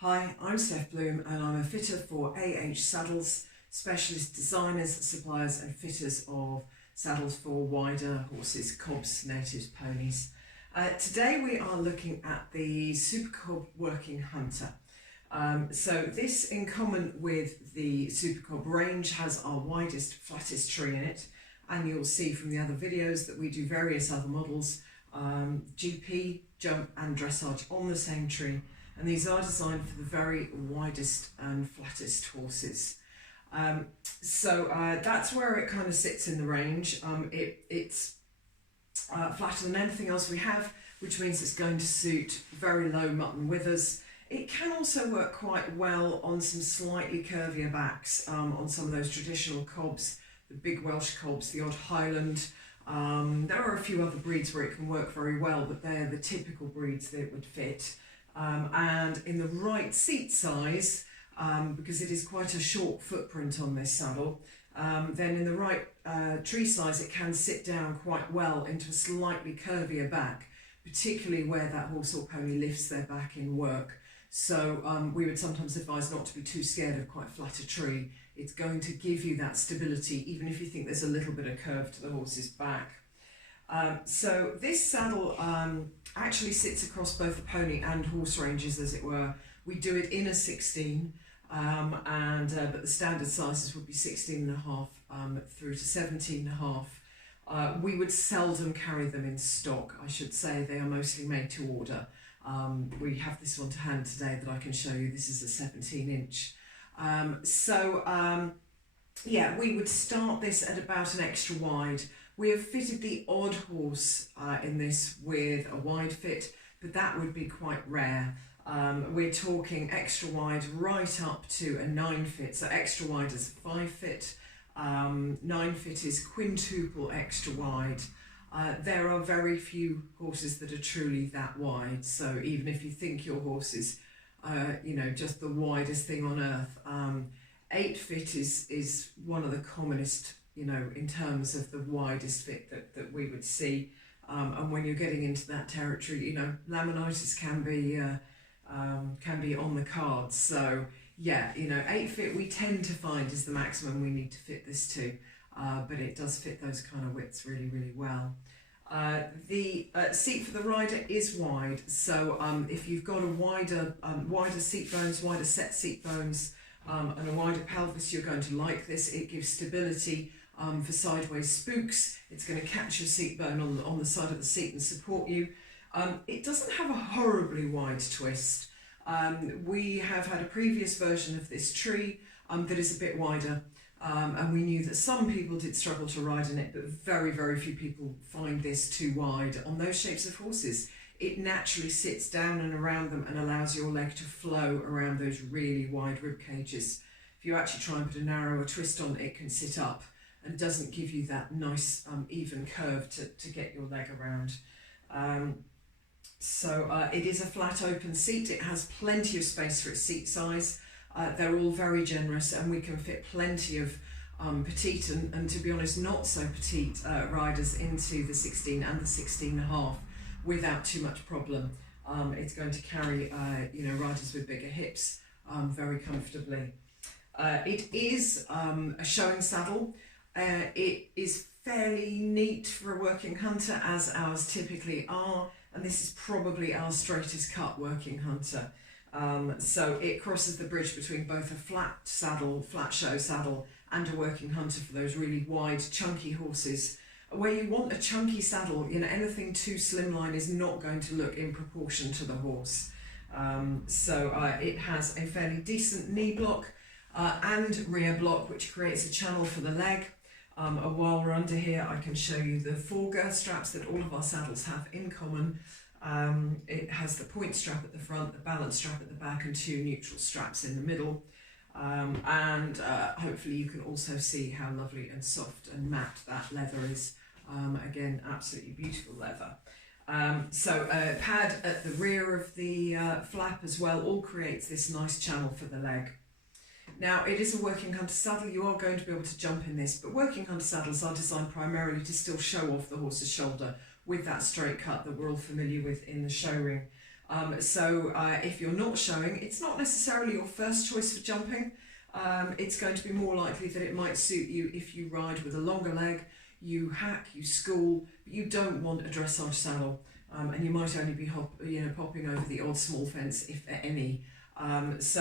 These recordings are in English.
Hi, I'm Steph Bloom and I'm a fitter for AH Saddles, specialist designers, suppliers and fitters of saddles for wider horses, cobs, natives, ponies. Today we are looking at the Supercob Working Hunter. So this, in common with the Supercob range, has our widest, flattest tree in it, and you'll see from the other videos that we do various other models, GP, jump and dressage on the same tree. And these are designed for the very widest and flattest horses. That's where it kind of sits in the range. It's flatter than anything else we have, which means it's going to suit very low mutton withers. It can also work quite well on some slightly curvier backs, on some of those traditional cobs, the big Welsh cobs, the odd Highland. There are a few other breeds where it can work very well, but they're the typical breeds that it would fit. And in the right seat size, because it is quite a short footprint on this saddle, then in the right tree size it can sit down quite well into a slightly curvier back, particularly where that horse or pony lifts their back in work. So we would sometimes advise not to be too scared of quite flat a tree. It's going to give you that stability even if you think there's a little bit of curve to the horse's back. So this saddle actually sits across both the pony and horse ranges, as it were. We do it in a 16, but the standard sizes would be 16.5 through to 17.5. We would seldom carry them in stock, I should say. They are mostly made to order. We have this one to hand today that I can show you. This is a 17-inch. We would start this at about an extra wide. We have fitted the odd horse in this with a wide fit, but that would be quite rare. We're talking extra wide right up to a 9 fit, so extra wide is a 5 fit, 9 fit is quintuple extra wide. There are very few horses that are truly that wide, so even if you think your horse is just the widest thing on earth, 8 fit is one of the commonest, in terms of the widest fit that we would see. And when you're getting into that territory, laminitis can be on the cards. So yeah, 8 fit we tend to find is the maximum we need to fit this to, but it does fit those kind of widths really, really well. The seat for the rider is wide, so if you've got a wider seat bones, wider set seat bones, and a wider pelvis, you're going to like this. It gives stability for sideways spooks. It's going to catch your seat bone on the side of the seat and support you. It doesn't have a horribly wide twist. We have had a previous version of this tree that is a bit wider, and we knew that some people did struggle to ride in it, but very, very few people find this too wide on those shapes of horses. It naturally sits down and around them and allows your leg to flow around those really wide rib cages. If you actually try and put a narrower twist on, it can sit up and doesn't give you that nice even curve to get your leg around. It is a flat open seat. It has plenty of space for its seat size. They're all very generous, and we can fit plenty of petite and to be honest not so petite riders into the 16 and the 16.5 without too much problem. It's going to carry riders with bigger hips very comfortably. It is a showing saddle. It is fairly neat for a working hunter, as ours typically are, and this is probably our straightest cut working hunter. So it crosses the bridge between both a flat show saddle, and a working hunter for those really wide, chunky horses. Where you want a chunky saddle, anything too slimline is not going to look in proportion to the horse. It has a fairly decent knee block and rear block, which creates a channel for the leg. While we're under here, I can show you the foregirth straps that all of our saddles have in common. It has the point strap at the front, the balance strap at the back, and 2 neutral straps in the middle. Hopefully you can also see how lovely and soft and matte that leather is. Again, absolutely beautiful leather. A pad at the rear of the flap as well all creates this nice channel for the leg. Now, it is a working hunter saddle. You are going to be able to jump in this, but working hunter saddles are designed primarily to still show off the horse's shoulder with that straight cut that we're all familiar with in the show ring. If you're not showing, it's not necessarily your first choice for jumping. It's going to be more likely that it might suit you if you ride with a longer leg, you hack, you school, but you don't want a dressage saddle, and you might only be popping over the odd small fence, if any. It's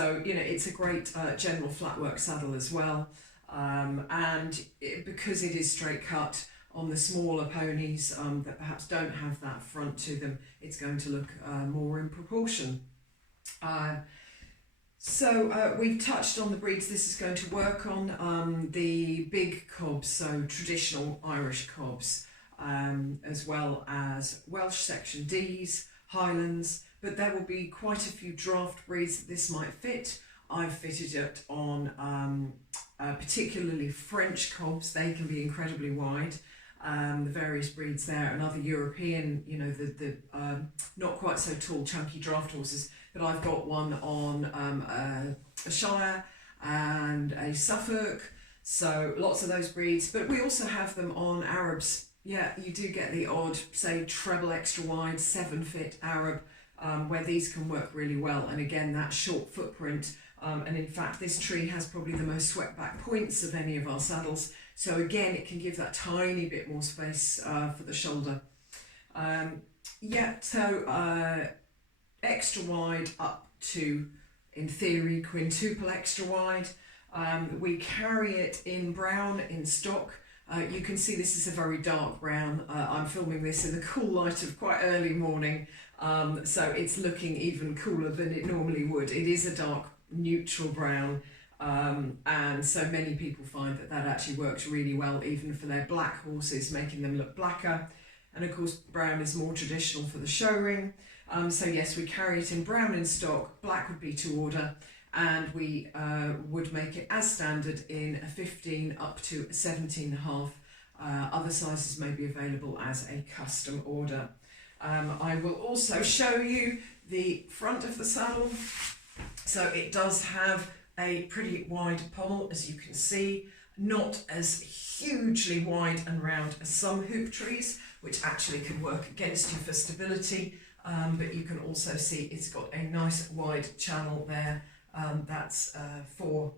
a great general flat work saddle as well, because it is straight cut on the smaller ponies that perhaps don't have that front to them, it's going to look more in proportion. We've touched on the breeds this is going to work on, the big cobs, so traditional Irish cobs, as well as Welsh Section Ds, Highlands, but there will be quite a few draft breeds that this might fit. I've fitted it on particularly French cobs. They can be incredibly wide. The various breeds there, and other European, the not quite so tall chunky draft horses, but I've got one on a Shire and a Suffolk, so lots of those breeds, but we also have them on Arabs. Yeah, you do get the odd, say, treble extra wide 7-fit Arab, where these can work really well, and again that short footprint, and in fact this tree has probably the most swept back points of any of our saddles, so again it can give that tiny bit more space for the shoulder. Extra wide up to, in theory, quintuple extra wide. We carry it in brown in stock. You can see this is a very dark brown. I'm filming this in the cool light of quite early morning, so it's looking even cooler than it normally would. It is a dark neutral brown, and so many people find that actually works really well even for their black horses, making them look blacker. And of course brown is more traditional for the show ring. So yes, we carry it in brown in stock, black would be to order, and we would make it as standard in a 15 up to a 17.5. Other sizes may be available as a custom order. I will also show you the front of the saddle. So it does have a pretty wide pommel, as you can see, not as hugely wide and round as some hoop trees, which actually can work against you for stability, but you can also see it's got a nice wide channel there. That's 4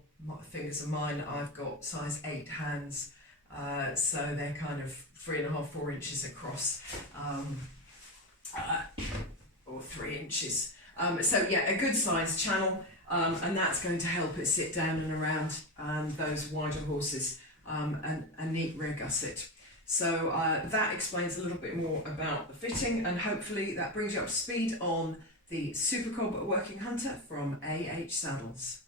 fingers of mine. I've got size 8 hands, so they're kind of 3.5, 4 inches across, or 3 inches. So yeah, a good sized channel, and that's going to help it sit down and around those wider horses, and a neat rear gusset. So that explains a little bit more about the fitting, and hopefully that brings you up to speed on the Supercob Working Hunter from AH Saddles.